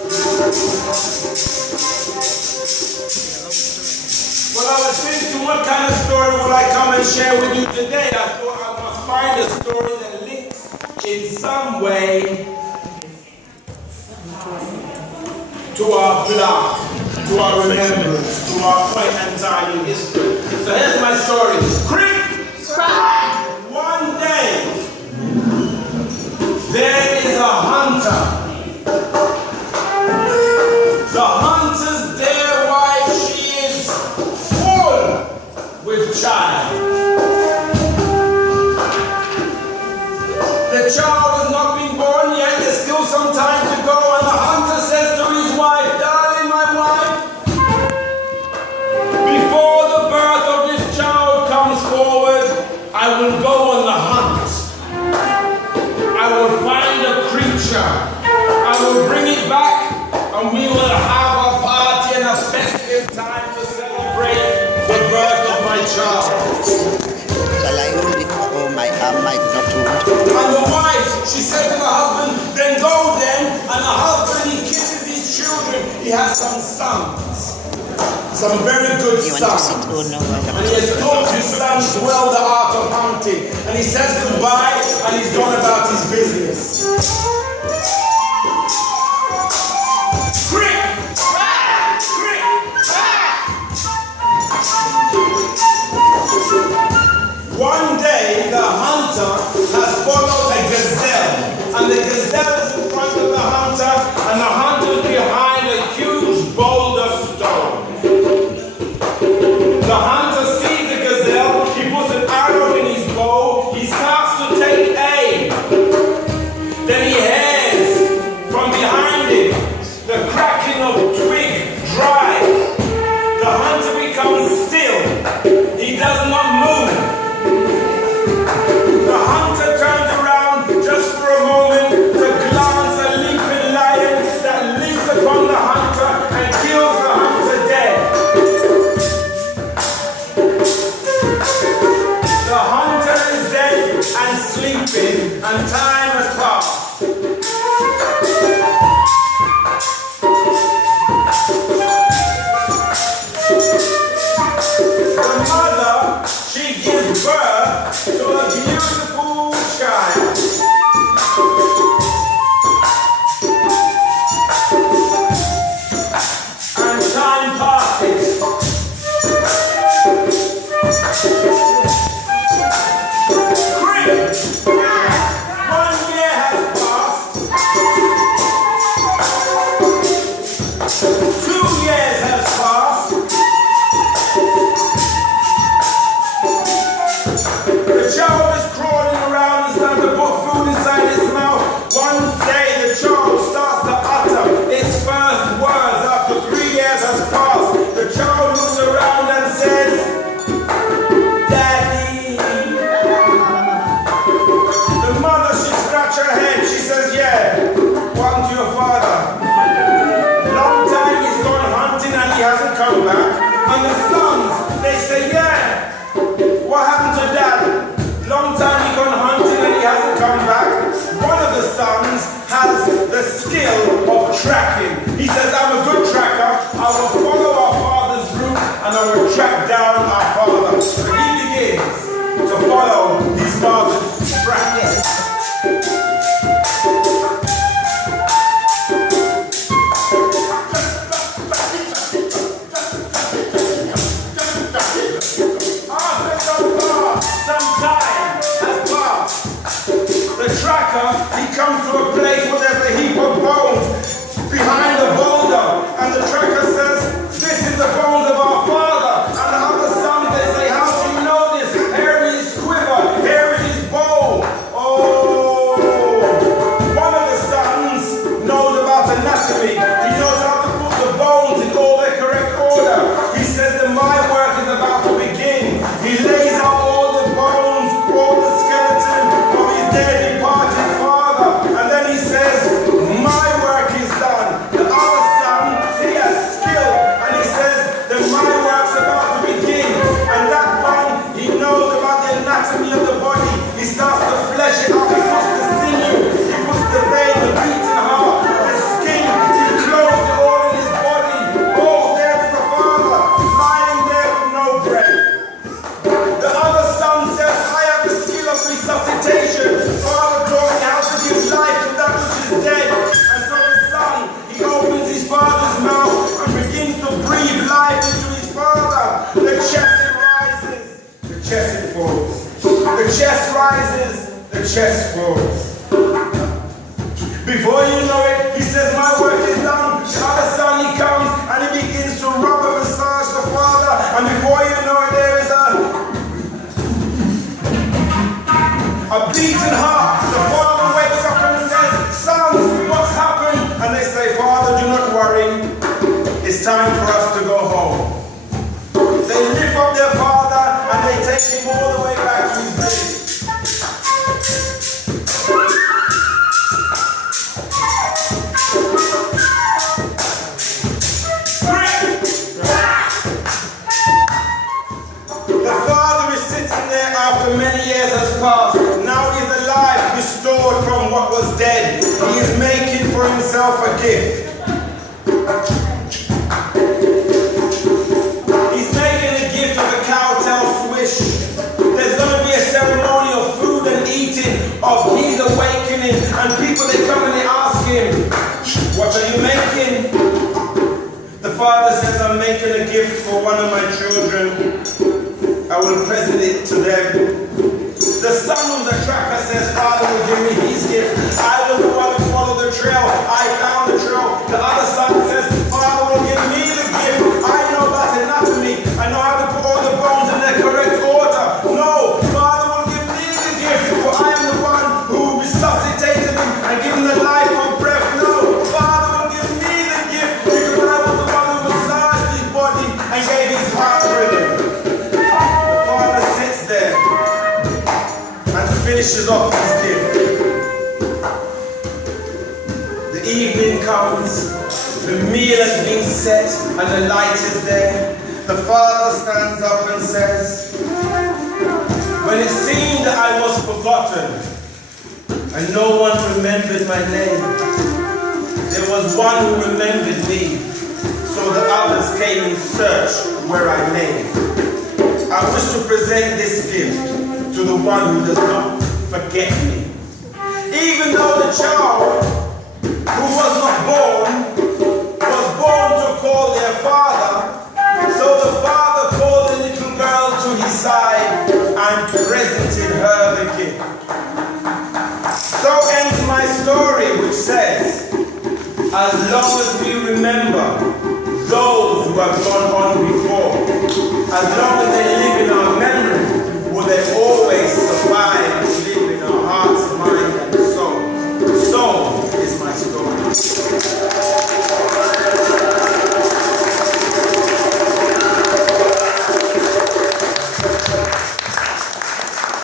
Well, I was thinking, what kind of story will I come and share with you today? I thought I must find a story that links in some way to our blood, to our remembrance, to our point and time in history. So here's my story. Creep! One day, there is a hunter. The hunter's dear wife, she is full with child. The child has not been born yet, there's still some time to go, and the hunter says to his wife, darling, my wife, before the birth of this child comes forward, I will go on the hunt. I will find a creature. I will bring it back, and we will have a party and a festive time to celebrate the birth of my child. Shall I hold it? Oh, my arm might not hold. And the wife, she said to the husband, then go then. And the husband, he kisses his children. He has some sons. Some very good You want to sons. sit? Oh, no. I And have he has taught his sons well the art of hunting. And he says goodbye and he's gone about his business. Crick! Crick! One day the hunter has followed a gazelle. And the gazelle is in front of the hunter and the hunter is behind a huge boulder stone. The hunter sees the gazelle, he puts an arrow in his bow, he starts to take aim. Then he hears from behind him the cracking of twig dry. The hunter becomes still, he does not move. The hunter turns around just for a moment to glance at a leaping lion that leaps upon the hunter and kills the hunter dead. The hunter is dead and sleeping, and time has passed. The mother, she gives birth to a beautiful child. And time passes. Quick! 1 year has passed. 2 years has passed. The child is crawling around and starting to put food inside his mouth. One day the child starts to utter its first words after 3 years has passed. The child looks around and says, Daddy. The mother, she scratches her head. She says, yeah, what happened to your father? Long time he's gone hunting and he hasn't come back. And the sons, they say, yeah, what happened to Dad? Long time he gone hunting and he hasn't come back. One of the sons has the skill of tracking. He says, I'm a good tracker. I will follow our father's route and I will track down our father. So he begins to follow his father's track. He comes to a place where there's a heap of bones behind a boulder, and the tracker says, this is the bones of our father. And the other sons, they say, how do you know this? Here is his quiver, here is his bow. Oh, one of the sons knows about anatomy. He knows how to put the bones in all their correct order. He says that my work is about to begin. He lays out all the bones, all the skeleton of his dead departed father. And then he says, my work is done. The other son, he has skill. And he says that my work's about to begin. And that one, he knows about the anatomy of the body. He starts to flesh it out. He puts the sinew, he puts the vein, the beating heart, the skin, he closes chest falls. Before you know it, he says, my work is done. The other son, he comes and he begins to rub and massage the father. And before you know it, there is a beaten heart. The father wakes up and says, sons, what's happened? And they say, Father, do not worry. It's time for us to go home. They lift up their father and they take him all the way back to his village. The father is sitting there after many years has passed. Now he's alive, restored from what was dead. He is making for himself a gift. He's making a gift of a cowtail swish. There's going to be a ceremony of food and eating, of his awakening, and people, they come and they ask him, what are you making? The father says, I'm making a gift for one of my children. I will present it to them. The son on the tracker says, Father will give me his gift. I was the one who followed the trail. I found the trail. The other son says, Father will give me the gift. I know that anatomy. I know how to put all the bones in their correct order. No, Father will give me the gift, for I am the one who resuscitated him and given the life of breath. No, Father will give me the gift, because I was the one who massaged his body and gave his heart rhythm. Finishes off his gift. The evening comes, the meal has been set and the light is there. The father stands up and says, when it seemed that I was forgotten and no one remembered my name, there was one who remembered me, so the others came in search where I lay. I wish to present this gift to the one who does not forget me. Even though the child who was not born to call their father, so the father called the little girl to his side and presented her the gift. So ends my story, which says, as long as we remember those who have gone on before, as long as they